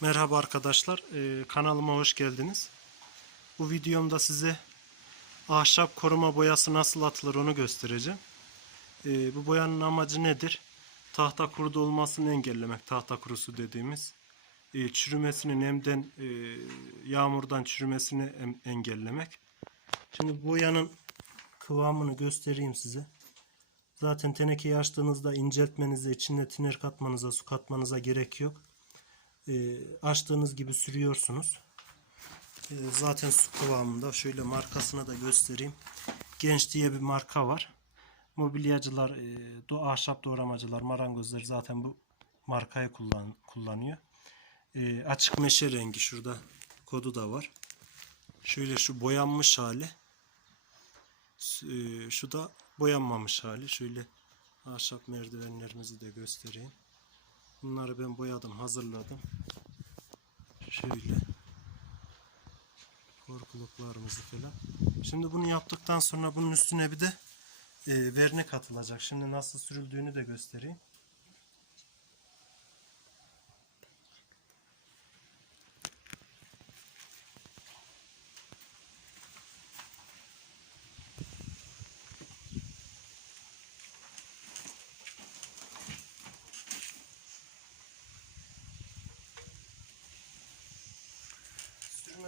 Merhaba arkadaşlar, Ee, kanalıma hoş geldiniz. Bu videomda size ahşap koruma boyası nasıl atılır onu göstereceğim. Ee, bu boyanın amacı nedir? Tahta kuruda olmasını engellemek, tahta kurusu dediğimiz. Ee, çürümesini, nemden, e, yağmurdan çürümesini em- engellemek. Şimdi boyanın kıvamını göstereyim size. Zaten tenekeyi açtığınızda inceltmenize, içine tiner katmanıza, su katmanıza gerek yok e, açtığınız gibi sürüyorsunuz. E, zaten su kıvamında. Şöyle markasına da göstereyim. Genç diye bir marka var. Mobilyacılar, e, do ahşap doğramacılar, marangozlar zaten bu markayı kullan kullanıyor. E, açık meşe rengi şurada kodu da var. Şöyle şu boyanmış hali. E, şu da boyanmamış hali. Şöyle ahşap merdivenlerimizi de göstereyim. Bunları ben boyadım, hazırladım. Şöyle. Korkuluklarımızı falan. Şimdi bunu yaptıktan sonra bunun üstüne bir de e, vernik atılacak. Şimdi nasıl sürüldüğünü de göstereyim.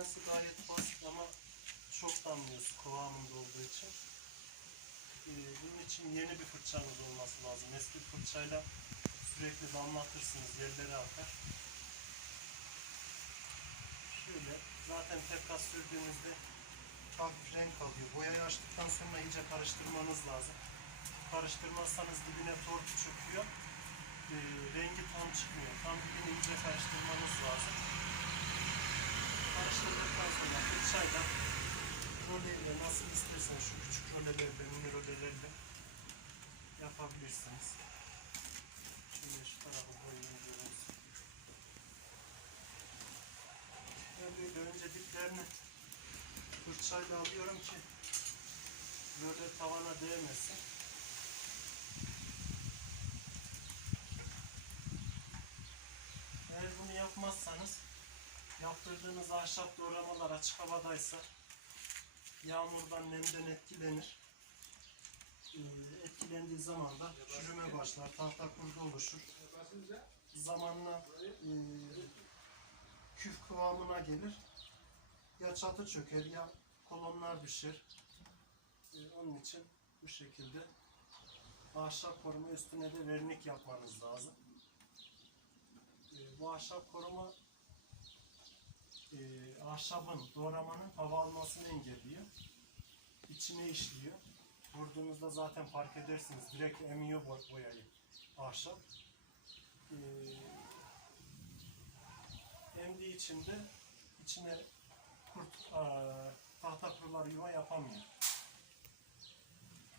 Sürmesi gayet basit ama çok damlıyor su kıvamında olduğu için. Ee, bunun için yeni bir fırçanız olması lazım. Eski fırçayla sürekli damlatırsınız, yerlere akar. Şöyle zaten tekrar sürdüğünüzde hafif renk alıyor. Boyayı açtıktan sonra iyice karıştırmanız lazım. Karıştırmazsanız dibine tortu çöküyor. Ee, rengi tam çıkmıyor. Tam dibini iyice karıştırmanız lazım karıştırdıktan sonra fırçayla roleyle nasıl istersen şu küçük rolelerle, mini rolelerle yapabilirsiniz. Şimdi şu tarafı diyoruz. Ben böyle önce diplerini fırçayla alıyorum ki böyle tavana değmesin. Eğer bunu yapmazsanız yaptırdığınız ahşap doğramalar açık havadaysa yağmurdan nemden etkilenir. Ee, etkilendiği zaman da çürüme başlar, tahta kurdu oluşur. Zamanla e, küf kıvamına gelir. Ya çatı çöker ya kolonlar düşer. Ee, onun için bu şekilde ahşap koruma üstüne de vernik yapmanız lazım. Ee, bu ahşap koruma e, ahşabın, doğramanın hava almasını engelliyor. İçine işliyor. Vurduğunuzda zaten fark edersiniz. Direkt emiyor boy- boyayı ahşap. E, emdiği için de içine kurt, aa, tahta kurular yuva yapamıyor.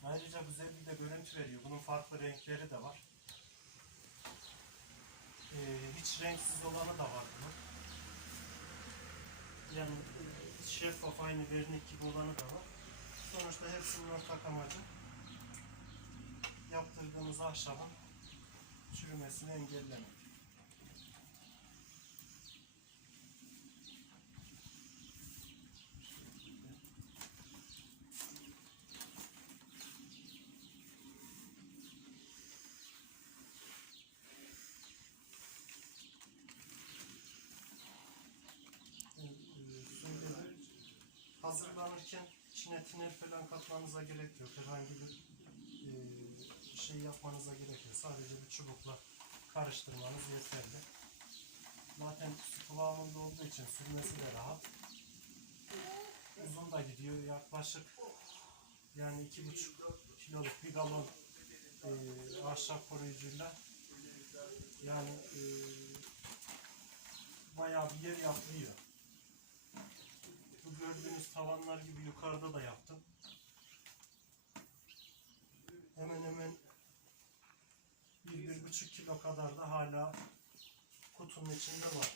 Ayrıca güzel bir de görüntü veriyor. Bunun farklı renkleri de var. E, hiç renksiz olanı da var bunun yani şeffaf aynı vernik gibi olanı da var. Sonuçta hepsinin ortak amacı yaptırdığımız ahşabın çürümesini engellemek. Şöyle hazırlanırken içine tiner falan katmanıza gerek yok. Herhangi bir e, şey yapmanıza gerek yok. Sadece bir çubukla karıştırmanız yeterli. Zaten su kıvamında olduğu için sürmesi de rahat. Uzun da gidiyor. Yaklaşık yani iki buçuk kiloluk bir galon e, ahşap koruyucuyla yani e, bayağı bir yer yaplıyor. Bu gördüğünüz tavanlar gibi yukarıda da yaptım. Hemen hemen bir, bir buçuk kilo kadar da hala kutunun içinde var.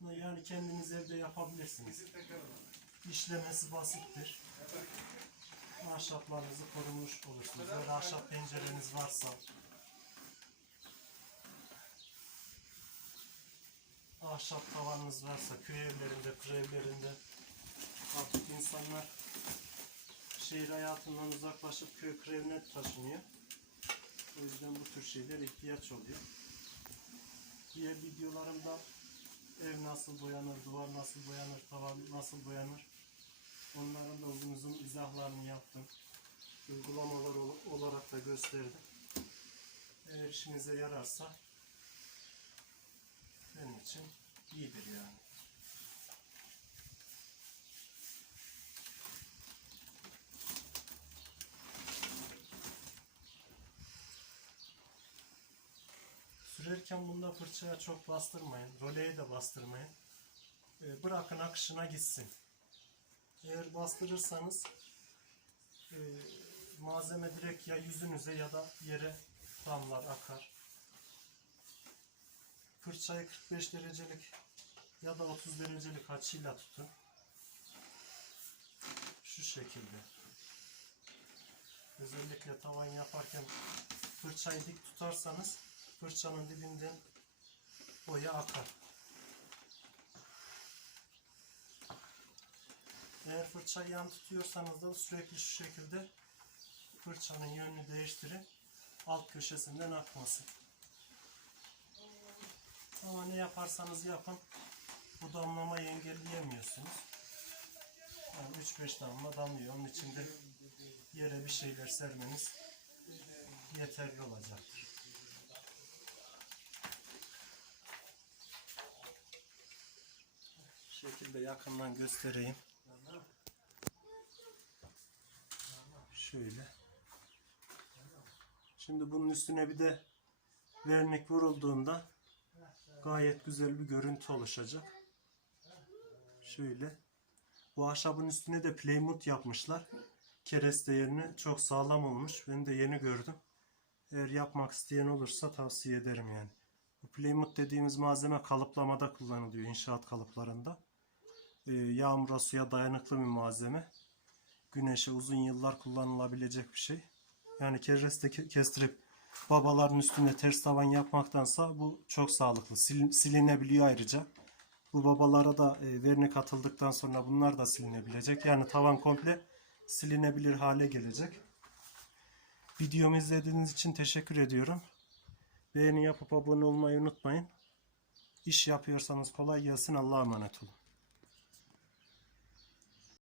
Yani kendiniz evde yapabilirsiniz. İşlemesi basittir. Ahşaplarınızı korumuş olursunuz. Böyle ahşap pencereniz varsa ahşap tavanınız varsa köy evlerinde, köy evlerinde artık insanlar şehir hayatından uzaklaşıp köy krevine taşınıyor. O yüzden bu tür şeyler ihtiyaç oluyor. Diğer videolarımda ev nasıl boyanır, duvar nasıl boyanır, tavan nasıl boyanır onların da uzun uzun izahlarını yaptım. Uygulamalar ol- olarak da gösterdim. Eğer işinize yararsa benim için iyidir yani. Sürerken bunda fırçaya çok bastırmayın. Roleye de bastırmayın. Ee, bırakın akışına gitsin. Eğer bastırırsanız e, malzeme direkt ya yüzünüze ya da yere damlar akar. Fırçayı 45 derecelik ya da 30 derecelik açıyla tutun. Şu şekilde. Özellikle tavan yaparken fırçayı dik tutarsanız fırçanın dibinden boya akar. Eğer fırçayı yan tutuyorsanız da sürekli şu şekilde fırçanın yönünü değiştirin. Alt köşesinden akmasın. Ama ne yaparsanız yapın bu damlamayı engelleyemiyorsunuz. Yani 3-5 damla damlıyor. Onun için de yere bir şeyler sermeniz yeterli olacaktır. Şu şekilde yakından göstereyim. Şöyle. Şimdi bunun üstüne bir de vernik vurulduğunda gayet güzel bir görüntü oluşacak. Şöyle. Bu ahşabın üstüne de playmut yapmışlar. Kereste yerine çok sağlam olmuş. Ben de yeni gördüm. Eğer yapmak isteyen olursa tavsiye ederim yani. Bu playmut dediğimiz malzeme kalıplamada kullanılıyor inşaat kalıplarında. Ee, yağmura suya dayanıklı bir malzeme. Güneşe uzun yıllar kullanılabilecek bir şey. Yani kereste ke- kestirip babaların üstünde ters tavan yapmaktansa bu çok sağlıklı. Sil- silinebiliyor ayrıca. Bu babalara da e, vernik atıldıktan sonra bunlar da silinebilecek. Yani tavan komple silinebilir hale gelecek. Videomu izlediğiniz için teşekkür ediyorum. Beğeni yapıp abone olmayı unutmayın. İş yapıyorsanız kolay gelsin. Allah'a emanet olun.